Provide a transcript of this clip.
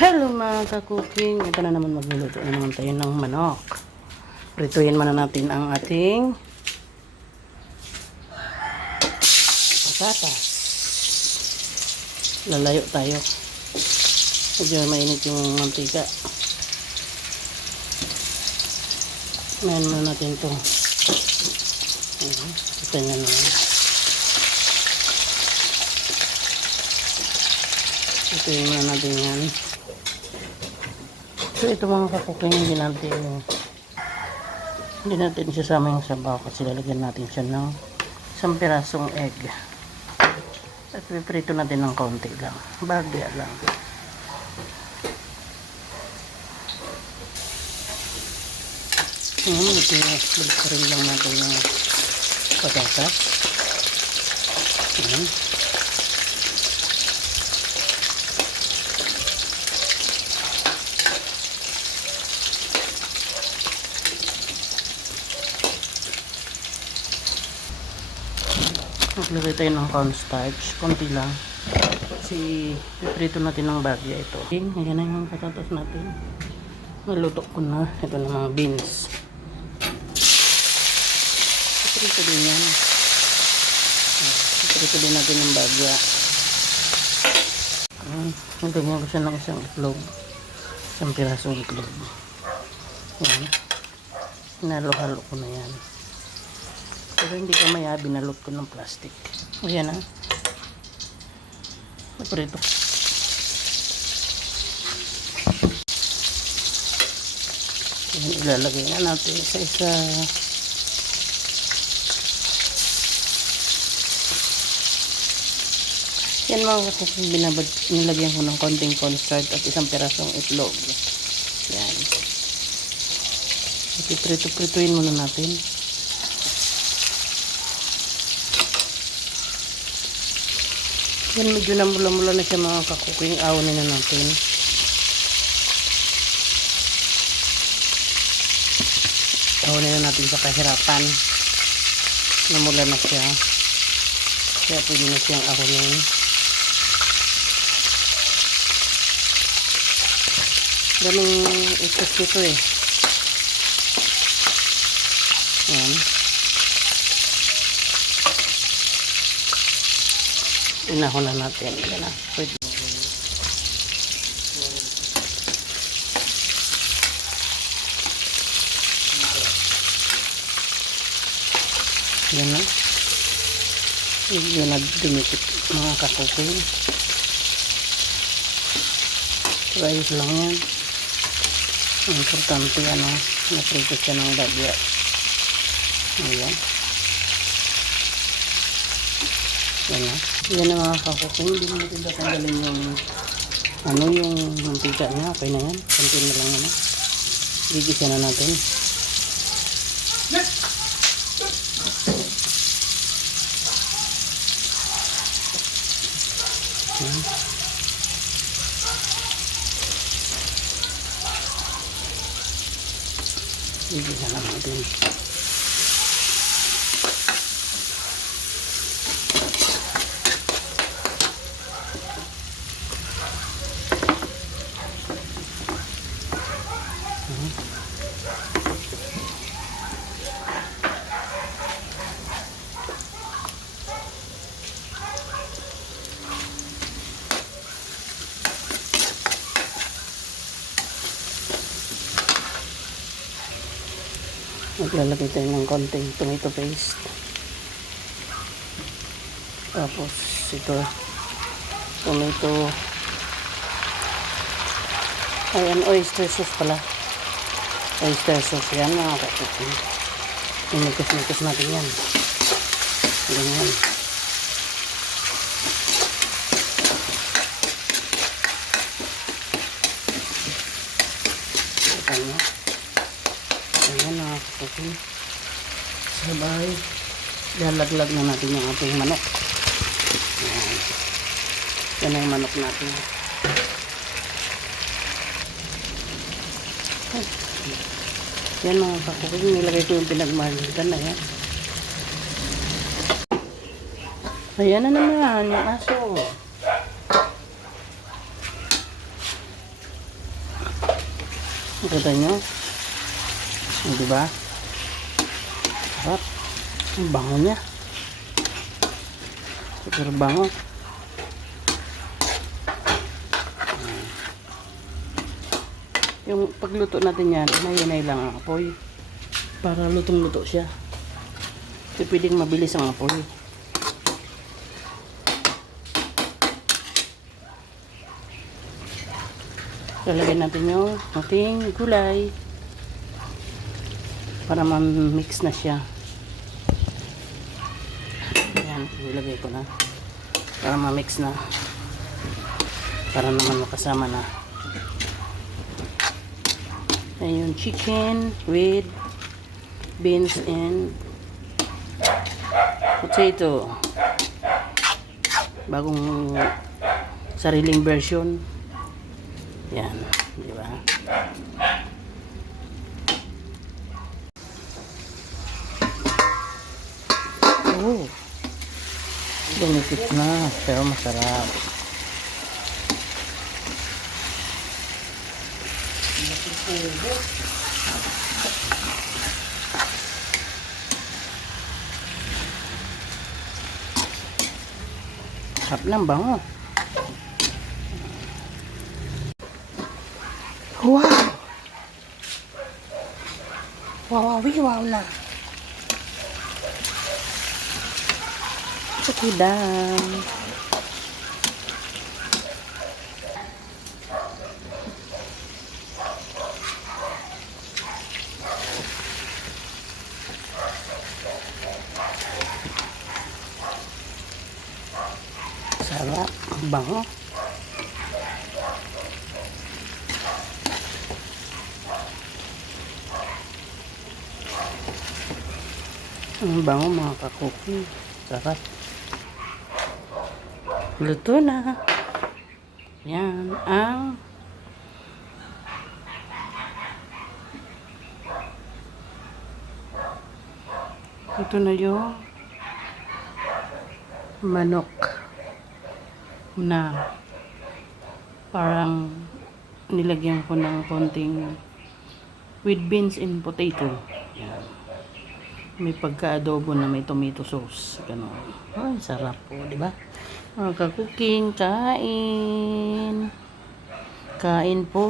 Hello mga ka-cooking. Ito na naman, magluluto na naman tayo ng manok. Prituin muna natin ang ating patatas. Lalayo tayo. Medyo mainit yung mantika. Mayan muna natin ito. Ito na naman. Prituin muna natin yan. So ito mga ka-cooking, hindi natin isasama yung sabaw kasi lalagyan natin siya ng isang pirasong egg at piprito natin ng konti lang, bagya lang. Ngayon ito, balik pa rin lang natin yung patatas. Ayan. Maglagay tayo ng cornstarch, konti lang kasi piprito natin ng bagya ito. Ayan na yung patatas natin, naluto ko na. Ito na mga beans, piprito din yan, piprito din natin ng bagya. Nagagyan ko siya ng isang itlog, isang pirasong itlog. Ayan, hinalo-halo ko na yan. Pero hindi ko maya, binalot ko ng plastic. Ayan na. Naprito. Ayan, ilalagay na natin isa-isa. Yan mga kakukong nilagyan ko ng konting cornstarch at isang pirasong itlog. Yan. Ipiprito-prituin muna natin. Yan, medyo na mula-mula na siya mga ka-cooking. Awanin na natin. Awanin na natin sa kahirapan. Namula na siya. Kaya pwede na siyang awanin. Daming isos dito eh. Yan. Inahon na natin. Yan na. Pwede. Yan na. Yan na dumikit mga kakukul. Rice lang yan. Ang importante naprito siya ng bagya. Ayan. Yan na. Yan na mga kakukul. Hindi mo natin tatanggalin yung mantika niya. Okay na yan. Konti na lang naman. Gigisa na natin. Yan. Gigisa na natin. Maglalagay tayo ng konting tomato paste. Tapos ito, tomato. Ayan, oyster sauce pala. Oyster sauce yan mga kakukul. Imikos-mikos natin yan. Ganyan. Ito nyo. Ayan mga kakukul. Sabay, lalaglag na natin yung ating manok. Ayan. Yan ang manok natin. Yan mga kakukul, nilagay ko yung pinagmalitan na yan. Ayan na naman yung aso. Nakita nyo? Di ba? Sarap. Ang bango niya. Super bango. Yung pagluto natin yan, inay-inay lang ang apoy. Para lutong-luto siya. Kasi pwedeng mabilis ang apoy. Lalagyan natin yung ating gulay. Para ma-mix na siya. Ayan, ilagay ko na. Para ma-mix na. Para naman makasama na. Ayun, chicken with beans and potato. Bagong sariling version. Yan, di ba? Oh. Lumipit na, pero masarap. Sarap ng bango. Wow! Wow na. Sakidam. Sarap, bango. Ang bango mga kakuki. Sarap. Luto na. Yan ang ito na yung manok na parang nilagyan ko ng konting with beans and potato. Yan. May pagka-adobo na may tomato sauce. Ganun. Ay, sarap po, di ba? Mga ka-cooking, kain. Kain po.